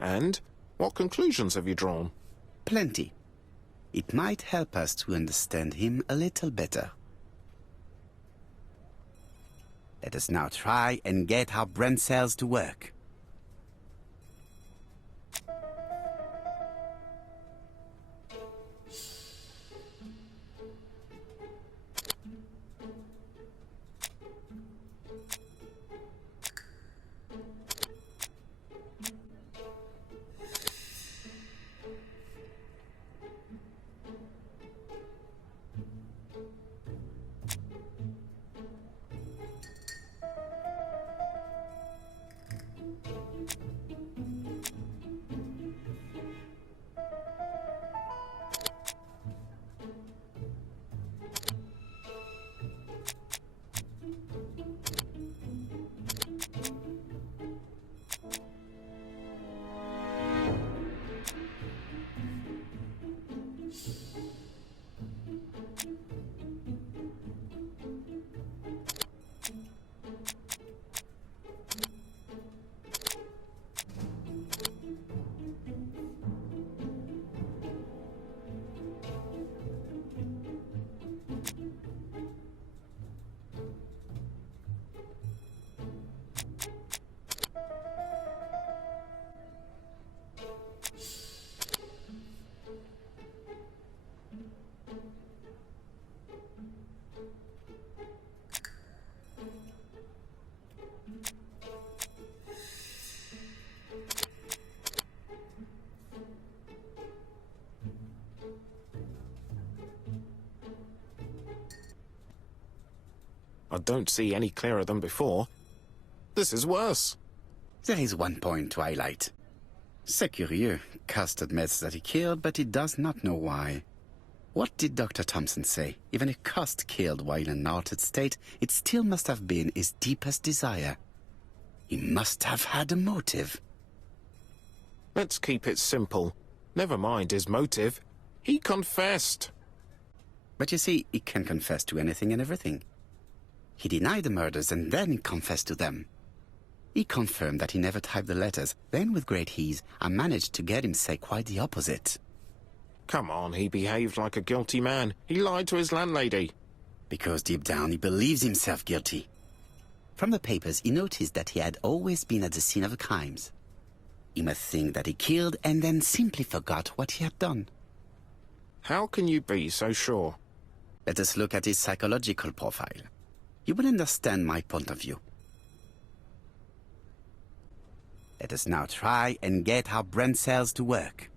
And what conclusions have you drawn? Plenty. It might help us to understand him a little better. Let us now try and get our brain cells to work. I don't see any clearer than before. This is worse. There is one point to highlight. C'est curieux. Cust admits that he killed, but he does not know why. What did Dr. Thompson say? Even if Cust killed while in an altered state, it still must have been his deepest desire. He must have had a motive. Let's keep it simple. Never mind his motive. He confessed. But you see, he can confess to anything and everything. He denied the murders and then he confessed to them. He confirmed that he never typed the letters. Then, with great ease, I managed to get him say quite the opposite. Come on, he behaved like a guilty man. He lied to his landlady. Because deep down he believes himself guilty. From the papers, he noticed that he had always been at the scene of the crimes. He must think that he killed and then simply forgot what he had done. How can you be so sure? Let us look at his psychological profile. You will understand my point of view. Let us now try and get our brain cells to work.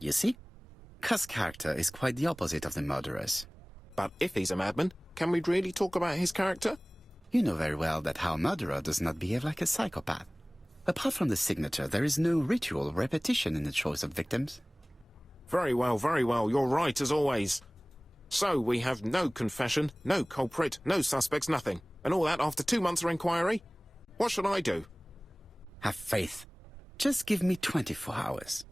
You see? Cust's character is quite the opposite of the murderer's. But if he's a madman, can we really talk about his character? You know very well that our murderer does not behave like a psychopath. Apart from the signature, there is no ritual repetition in the choice of victims. Very well, you're right as always. So we have no confession, no culprit, no suspects, nothing. And all that after 2 months of inquiry? What should I do? Have faith. Just give me 24 hours.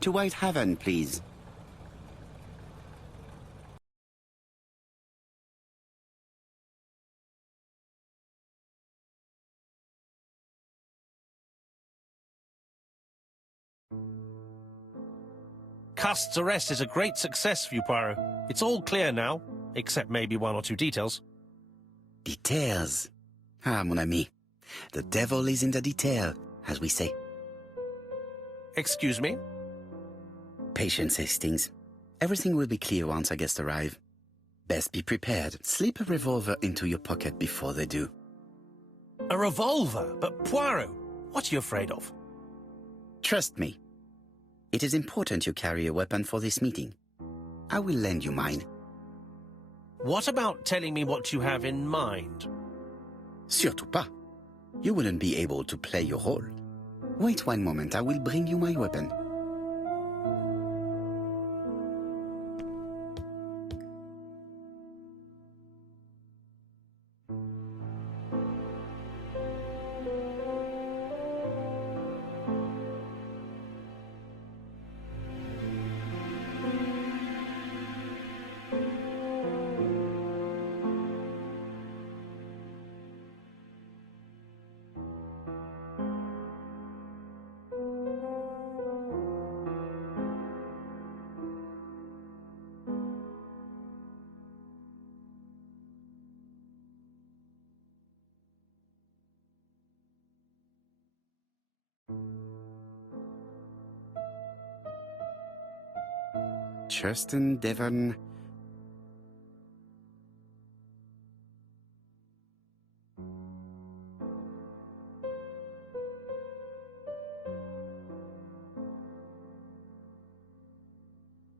To White Haven, please. Cust's arrest is a great success for you, Poirot. It's all clear now, except maybe one or two details. Details. Ah, mon ami. The devil is in the detail, as we say. Excuse me? Patience, Hastings. Everything will be clear once our guests arrive. Best be prepared. Slip a revolver into your pocket before they do. A revolver? But Poirot, what are you afraid of? Trust me. It is important you carry a weapon for this meeting. I will lend you mine. What about telling me what you have in mind? Surtout pas. You wouldn't be able to play your role. Wait one moment, I will bring you my weapon. Churston Devon.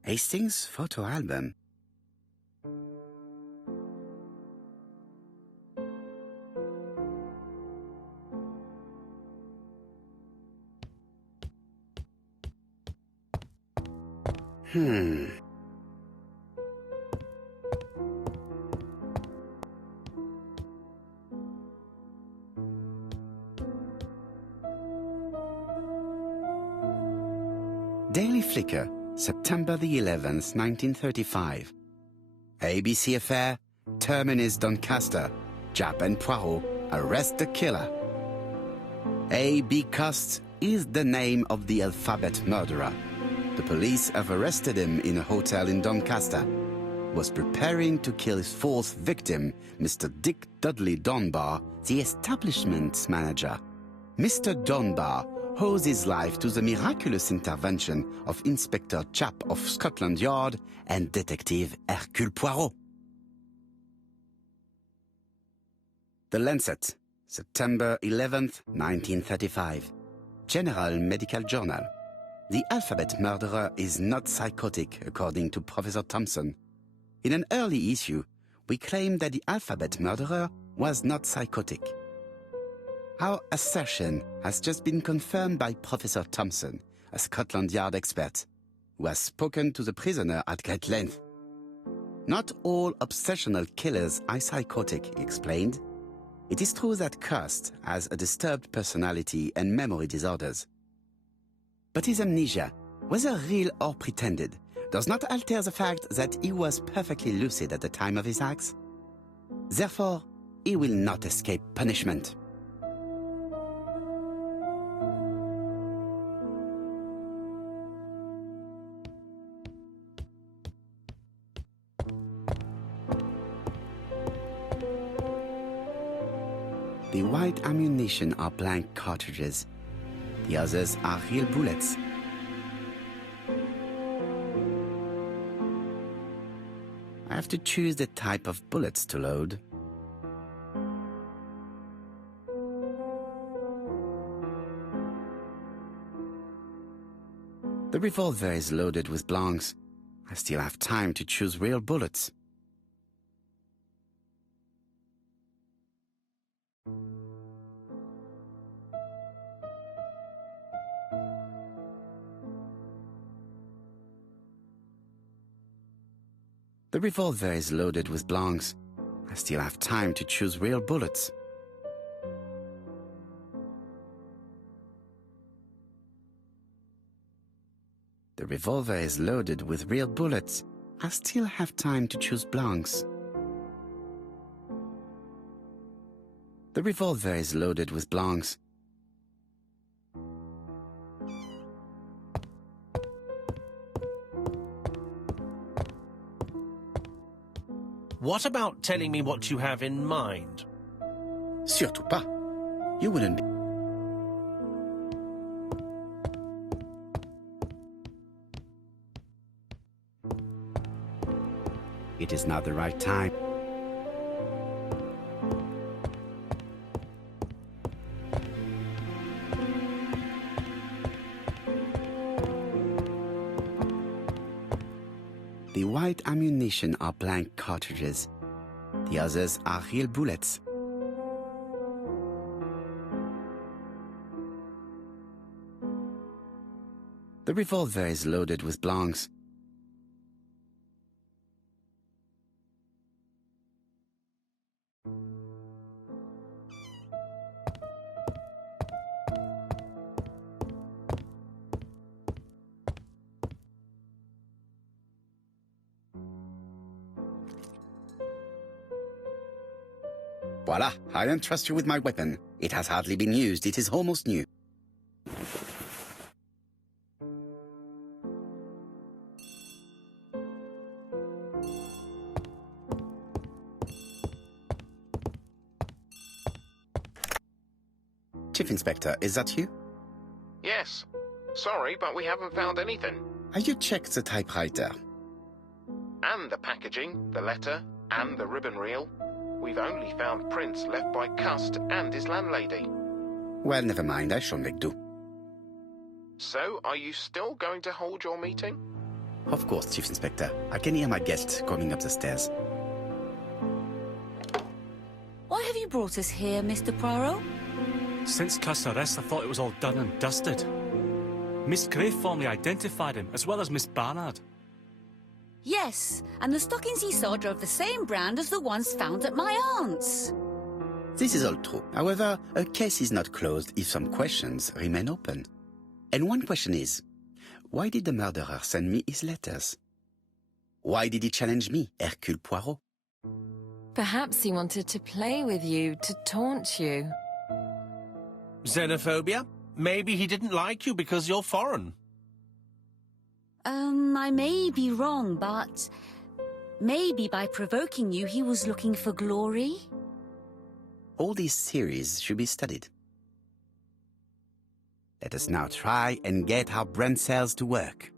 Hastings photo album. Daily Flicker, September the 11th, 1935. ABC Affair, Terminus Doncaster, Japp and Poirot arrest the killer. A.B. Cust is the name of the alphabet murderer. The police have arrested him in a hotel in Doncaster. Was preparing to kill his fourth victim, Mr. Dick Dudley Dunbar, the establishment's manager. Mr. Dunbar owes his life to the miraculous intervention of Inspector Japp of Scotland Yard and Detective Hercule Poirot. The Lancet, September 11th, 1935. General Medical Journal. The alphabet murderer is not psychotic, according to Professor Thompson. In an early issue, we claimed that the alphabet murderer was not psychotic. Our assertion has just been confirmed by Professor Thompson, a Scotland Yard expert, who has spoken to the prisoner at great length. Not all obsessional killers are psychotic, he explained. It is true that Cust has a disturbed personality and memory disorders. But his amnesia, whether real or pretended, does not alter the fact that he was perfectly lucid at the time of his acts. Therefore, he will not escape punishment. The white ammunition are blank cartridges. The others are real bullets. I have to choose the type of bullets to load. The revolver is loaded with blancs. I still have time to choose real bullets. The revolver is loaded with blancs. I still have time to choose real bullets. The revolver is loaded with real bullets. I still have time to choose blancs. The revolver is loaded with blancs. What about telling me what you have in mind? Surtout pas. You wouldn't be. It is not the right time. The white ammunition are blank cartridges. The others are real bullets. The revolver is loaded with blancs. Voila, I don't trust you with my weapon. It has hardly been used. It is almost new. Chief Inspector, is that you? Yes. Sorry, but we haven't found anything. Have you checked the typewriter? And the packaging, the letter, and the ribbon reel. We've only found prints left by Cust and his landlady. Well, never mind, I shall make do. So, are you still going to hold your meeting? Of course, Chief Inspector. I can hear my guest coming up the stairs. Why have you brought us here, Mr. Poirot? Since Cust's arrest, I thought it was all done and dusted. Miss Gray formally identified him, as well as Miss Barnard. Yes, and the stockings he saw drove the same brand as the ones found at my aunt's. This is all true. However, a case is not closed if some questions remain open. And one question is, why did the murderer send me his letters? Why did he challenge me, Hercule Poirot? Perhaps he wanted to play with you, to taunt you. Xenophobia? Maybe he didn't like you because you're foreign. I may be wrong, but maybe by provoking you, he was looking for glory? All these theories should be studied. Let us now try and get our brain cells to work.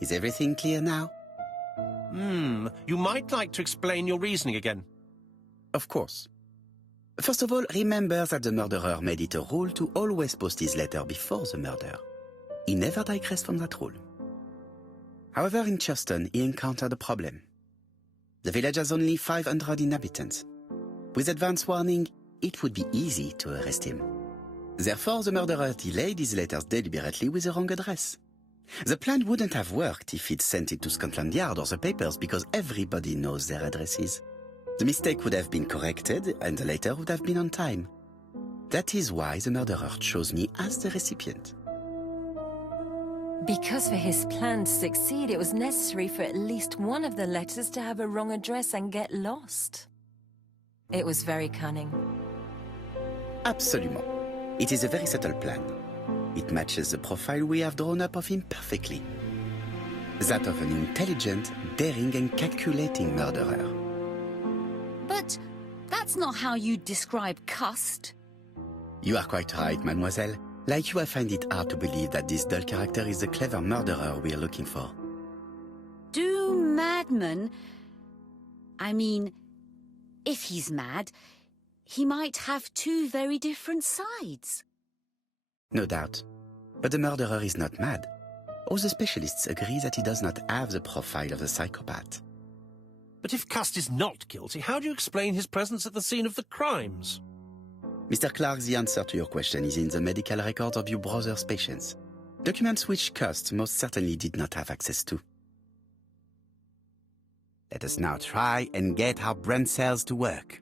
Is everything clear now? You might like to explain your reasoning again. Of course. First of all, remember that the murderer made it a rule to always post his letter before the murder. He never digressed from that rule. However, in Churston, he encountered a problem. The village has only 500 inhabitants. With advance warning, it would be easy to arrest him. Therefore, the murderer delayed his letters deliberately with the wrong address. The plan wouldn't have worked if he'd sent it to Scotland Yard or the papers because everybody knows their addresses. The mistake would have been corrected and the letter would have been on time. That is why the murderer chose me as the recipient. Because for his plan to succeed, it was necessary for at least one of the letters to have a wrong address and get lost. It was very cunning. Absolument. It is a very subtle plan. It matches the profile we have drawn up of him perfectly. That of an intelligent, daring and calculating murderer. But that's not how you describe Cust. You are quite right, mademoiselle. Like you, I find it hard to believe that this dull character is the clever murderer we are looking for. Do madmen... I mean, if he's mad, he might have two very different sides. No doubt. But the murderer is not mad. All the specialists agree that he does not have the profile of a psychopath. But if Cust is not guilty, how do you explain his presence at the scene of the crimes? Mr. Clark, the answer to your question is in the medical records of your brother's patients. Documents which Cust most certainly did not have access to. Let us now try and get our brain cells to work.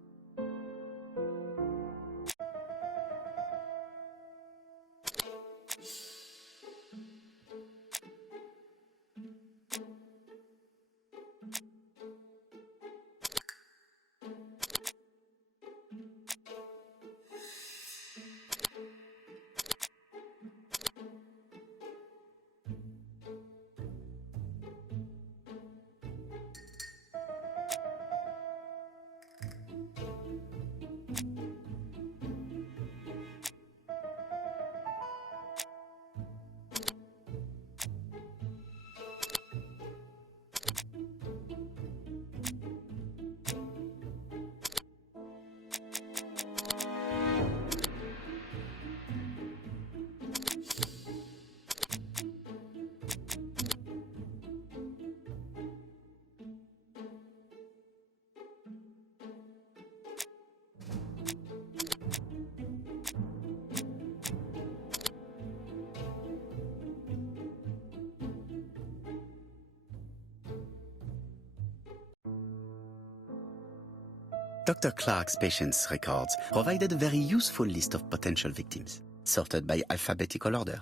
Dr. Clark's patients' records provided a very useful list of potential victims, sorted by alphabetical order.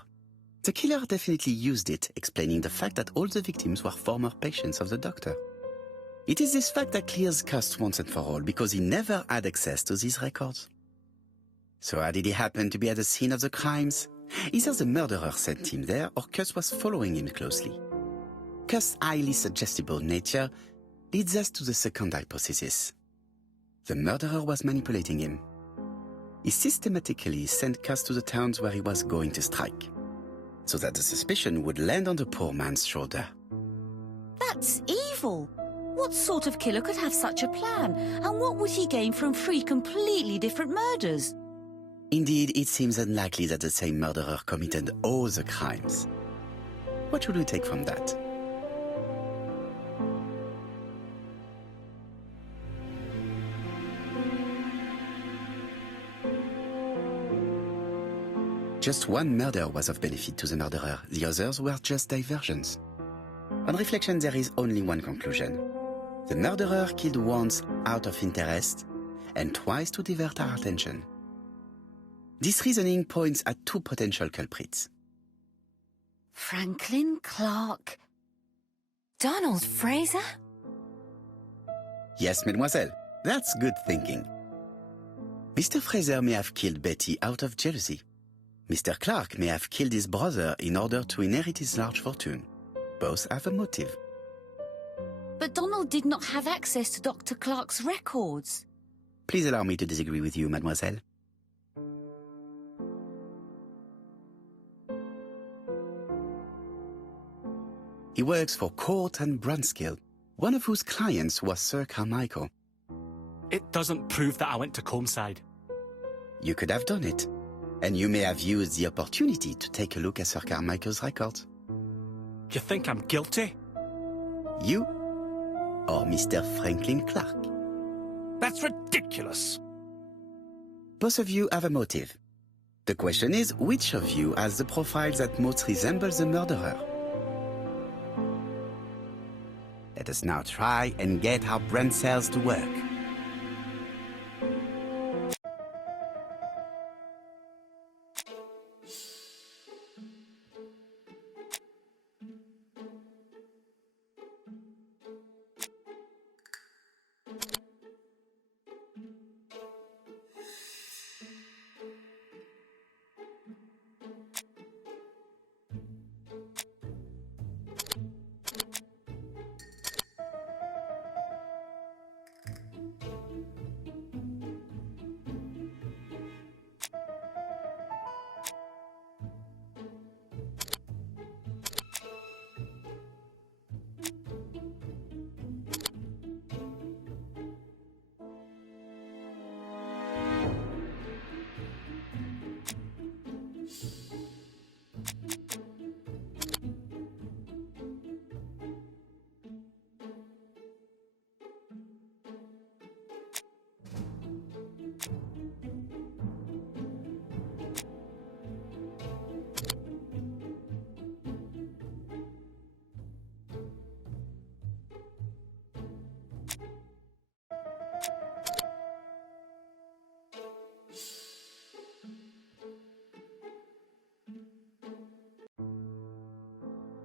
The killer definitely used it, explaining the fact that all the victims were former patients of the doctor. It is this fact that clears Cust once and for all, because he never had access to these records. So how did he happen to be at the scene of the crimes? Either the murderer sent him there, or Cust was following him closely. Cust's highly suggestible nature leads us to the second hypothesis. The murderer was manipulating him. He systematically sent Cust to the towns where he was going to strike, so that the suspicion would land on the poor man's shoulder. That's evil. What sort of killer could have such a plan? And what would he gain from 3 completely different murders? Indeed, it seems unlikely that the same murderer committed all the crimes. What should we take from that? Just one murder was of benefit to the murderer. The others were just diversions. On reflection, there is only one conclusion. The murderer killed once out of interest and twice to divert our attention. This reasoning points at 2 potential culprits. Franklin Clark. Donald Fraser? Yes, mademoiselle. That's good thinking. Mr. Fraser may have killed Betty out of jealousy. Mr. Clark may have killed his brother in order to inherit his large fortune. Both have a motive. But Donald did not have access to Dr. Clark's records. Please allow me to disagree with you, mademoiselle. He works for Court and Brunskill, one of whose clients was Sir Carmichael. It doesn't prove that I went to Comeside. You could have done it, and you may have used the opportunity to take a look at Sir Carmichael's records. You think I'm guilty? You or Mr. Franklin Clark? That's ridiculous. Both of you have a motive. The question is, which of you has the profile that most resembles the murderer? Let us now try and get our brain cells to work.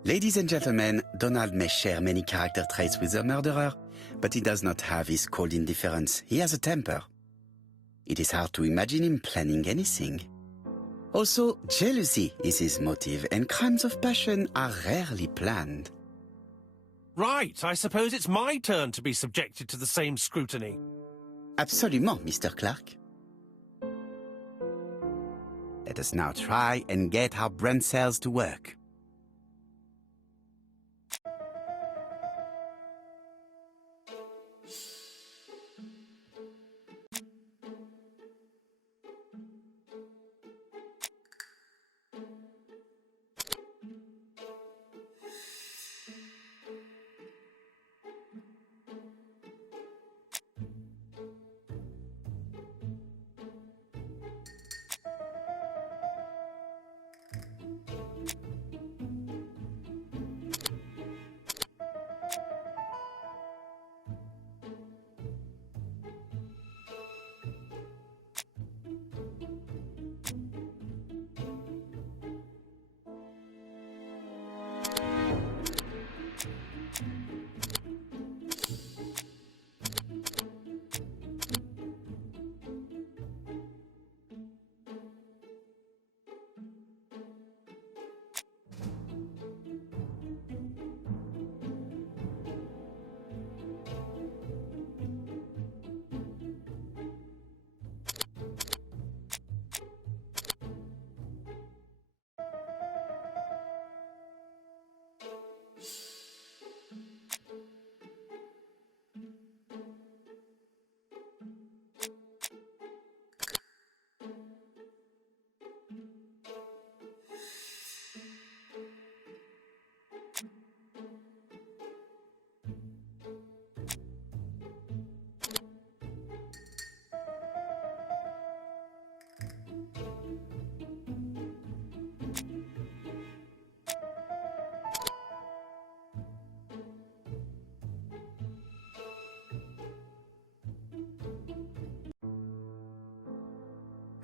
Ladies and gentlemen, Donald may share many character traits with the murderer, but he does not have his cold indifference. He has a temper. It is hard to imagine him planning anything. Also, jealousy is his motive, and crimes of passion are rarely planned. Right, I suppose it's my turn to be subjected to the same scrutiny. Absolument, Mr. Clark. Let us now try and get our brain cells to work.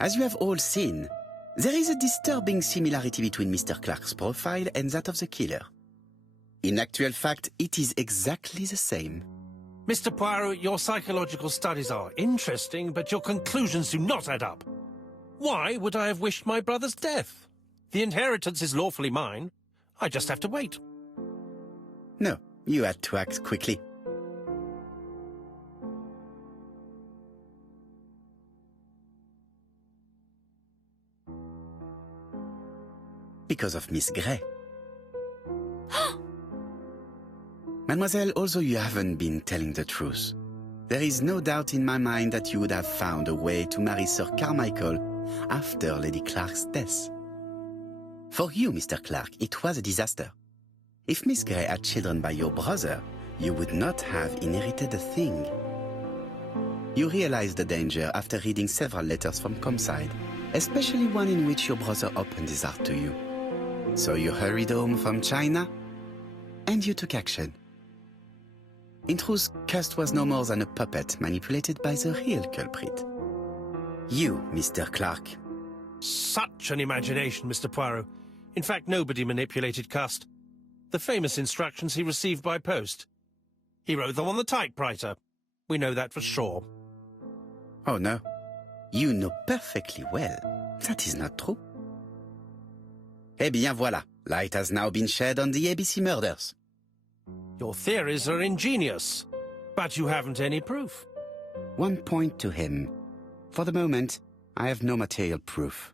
As you have all seen, there is a disturbing similarity between Mr. Clark's profile and that of the killer. In actual fact, it is exactly the same. Mr. Poirot, your psychological studies are interesting, but your conclusions do not add up. Why would I have wished my brother's death? The inheritance is lawfully mine. I just have to wait. No, you had to act quickly. Because of Miss Grey. Mademoiselle, although you haven't been telling the truth, there is no doubt in my mind that you would have found a way to marry Sir Carmichael after Lady Clark's death. For you, Mr. Clark, it was a disaster. If Miss Grey had children by your brother, you would not have inherited a thing. You realized the danger after reading several letters from Comside, especially one in which your brother opened his heart to you. So you hurried home from China, and you took action. In truth, Cust was no more than a puppet manipulated by the real culprit. You, Mr. Clark. Such an imagination, Mr. Poirot. In fact, nobody manipulated Cust. The famous instructions he received by post. He wrote them on the typewriter. We know that for sure. Oh no. You know perfectly well that is not true. Eh bien voilà, light has now been shed on the ABC murders. Your theories are ingenious, but you haven't any proof. One point to him. For the moment, I have no material proof.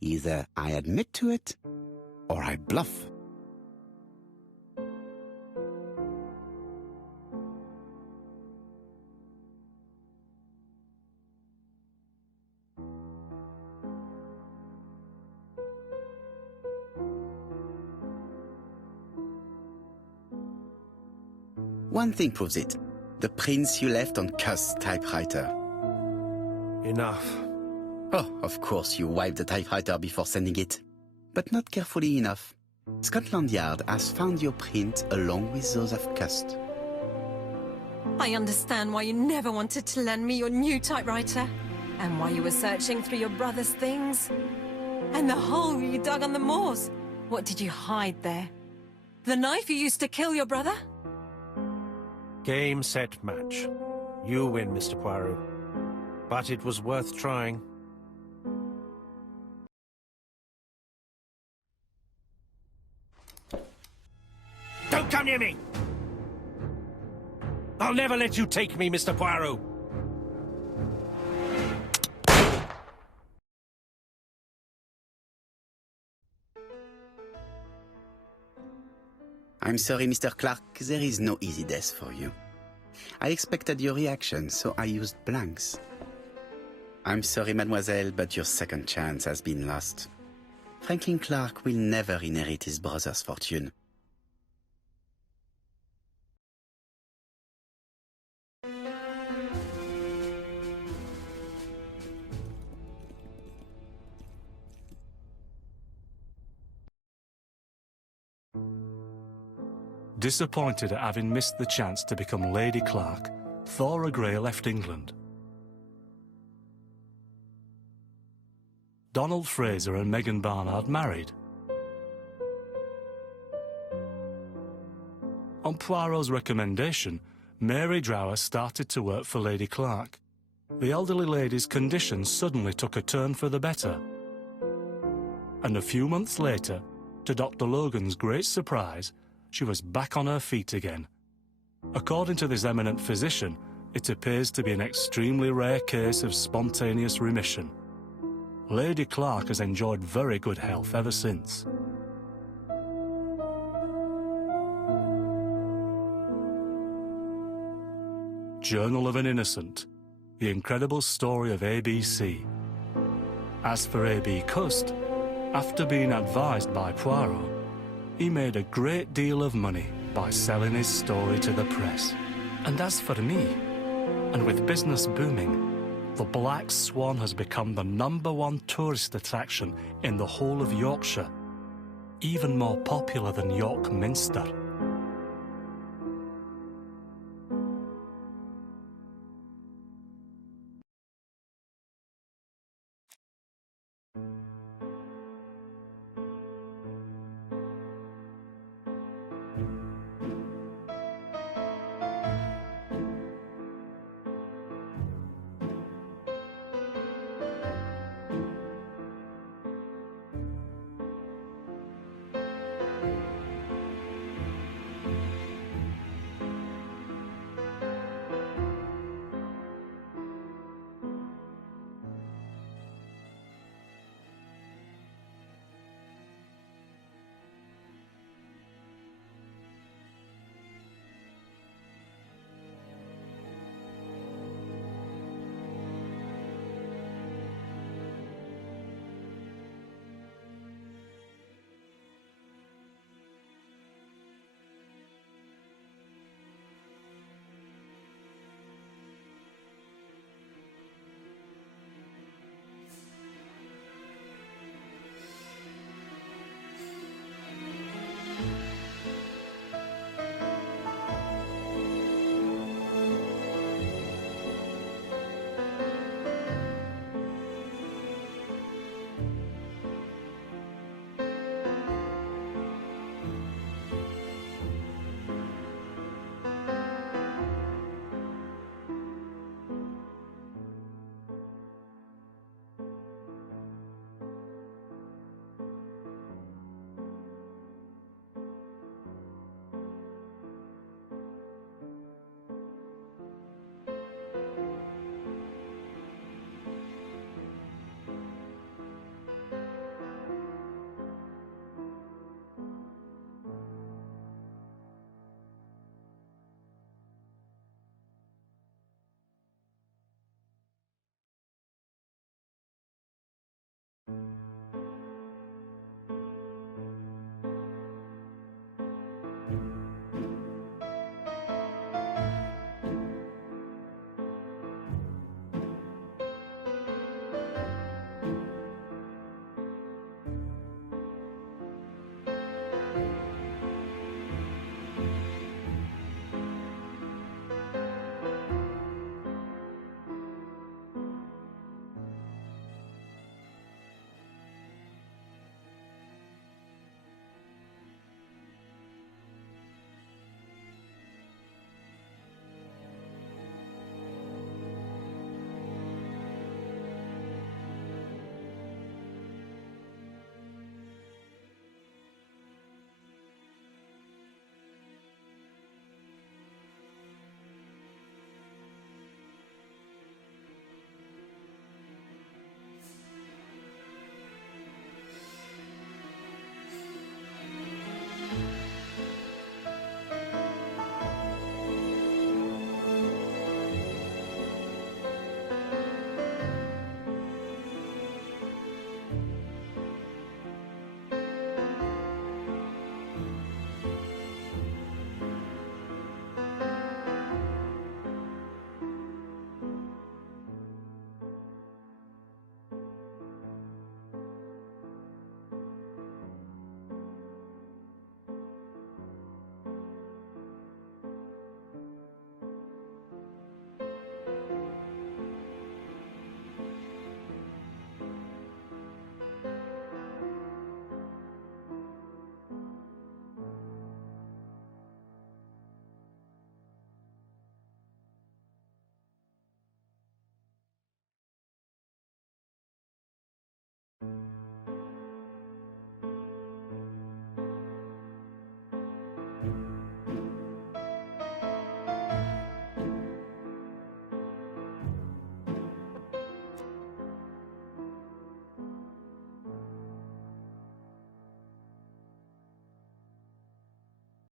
Either I admit to it, or I bluff. One thing proves it. The prints you left on Cust's typewriter. Enough. Oh, of course you wiped the typewriter before sending it. But not carefully enough. Scotland Yard has found your print along with those of Cust. I understand why you never wanted to lend me your new typewriter. And why you were searching through your brother's things. And the hole you dug on the moors. What did you hide there? The knife you used to kill your brother? Game, set, match. You win, Mr. Poirot. But it was worth trying. Don't come near me! I'll never let you take me, Mr. Poirot! I'm sorry, Mr. Clark, there is no easy death for you. I expected your reaction, so I used blanks. I'm sorry, mademoiselle, but your second chance has been lost. Franklin Clark will never inherit his brother's fortune. Disappointed at having missed the chance to become Lady Clark, Thora Grey left England. Donald Fraser and Megan Barnard married. On Poirot's recommendation, Mary Drower started to work for Lady Clark. The elderly lady's condition suddenly took a turn for the better. And a few months later, to Dr. Logan's great surprise, she was back on her feet again. According to this eminent physician, it appears to be an extremely rare case of spontaneous remission. Lady Clark has enjoyed very good health ever since. Journal of an Innocent, the incredible story of ABC. As for A.B. Cust, after being advised by Poirot, he made a great deal of money by selling his story to the press. And as for me, and with business booming, the Black Swan has become the #1 tourist attraction in the whole of Yorkshire, even more popular than York Minster.